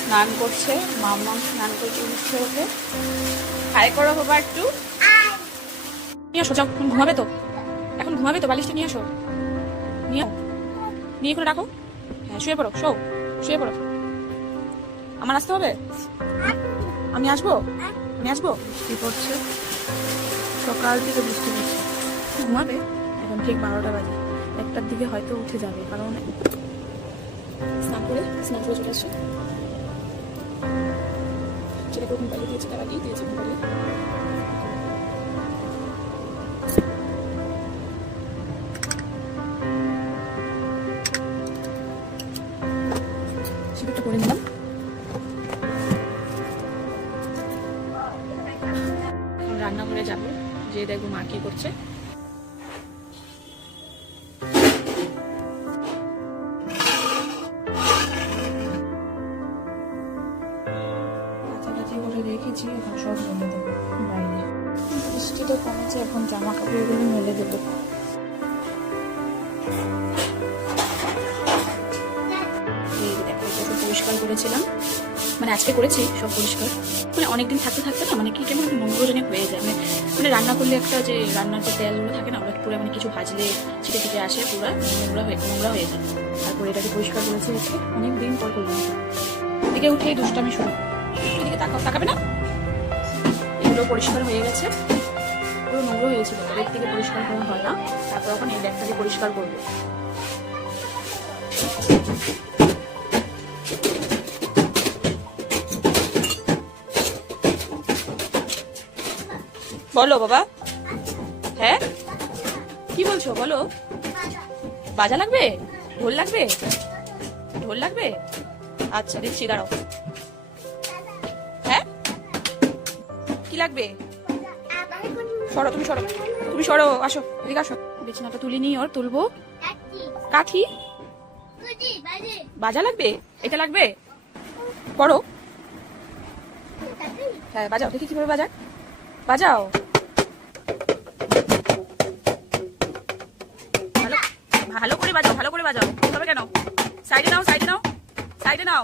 স্নান করছে, মাম্মাম স্নান করতে উঠছে ওকে। হাই করো বাবা একটু। নিয়ে আসো, যাও, এখন ঘুমাবে তো, এখন ঘুমাবে তো, বালিশটা নিয়ে আসো, নিয়ে নিয়ে করে রাখো। হ্যাঁ, শুয়ে পড়ো, শুয়ে পড়ো। আমার আসতে হবে? আমি আসবো, আমি আসবো। বৃষ্টি পড়ছে, সকাল থেকে বৃষ্টি পড়ছে। ঘুমাবে এখন ঠিক 12টা বাজে, 1টার দিকে হয়তো উঠে যাবে, কারণ স্নান করে চলে আসছে। ছেলেকে ঘুম পাড়িয়ে দিয়েছে, তার আগেই দিয়েছে ঘুম পাড়িয়ে। সিঁদুরটা করে নিলাম। রান্নাঘরে যাবো, যে দেখবো মা কি করছে। রেখেছি, এখন সব মেলে দেবো বাইরে। বৃষ্টিটা কমেছে, এখন জামা কাপড়গুলো মেলে দেবো। পরিষ্কার করেছিলাম, মানে আজকে করেছি সব পরিষ্কার। মানে অনেকদিন থাকতে থাকতে না, মানে কি কেমন একটা নোংরজনক হয়ে যায়। মানে রান্না করলে একটা যে রান্নার যে তেলগুলো থাকে না, ওটা পুরো মানে কিছু ভাজলে ছিটে ছিটে আসে, পুরো নোংরা হয়ে যায়। তারপরে এটাকে পরিষ্কার করেছি আজকে, অনেকদিন পর করলাম। এদিকে উঠেই দুষ্টামি শুরু, এদিকে তাকাবে না। এগুলো পরিষ্কার হয়ে গেছে, পুরো নোংরা হয়েছিল, এর থেকে পরিষ্কার করা হয় না। তারপর এখন এই ব্যাগটাকে পরিষ্কার করবো। বলো বাবা। হ্যাঁ, কি বলছো বলো। বাজা লাগবে, ঢোল লাগবে, ঢোল লাগবে। আচ্ছা দিচ্ছি, দাঁড়াও। হ্যাঁ, কি লাগবে? সরো, তুমি সরো, আসো এদিকে আসো। বিছানাটা তুলি নি, ওর তুলবো। কাঠি বাজা লাগবে, এটা লাগবে, পড়ো। হ্যাঁ বাজাও, দেখি কিভাবে বাজাও। ভালো করে বাজাও, ভালো করে বাজাও। হবে কেন? সাইডে নাও, সাইডে নাও, সাইডে নাও।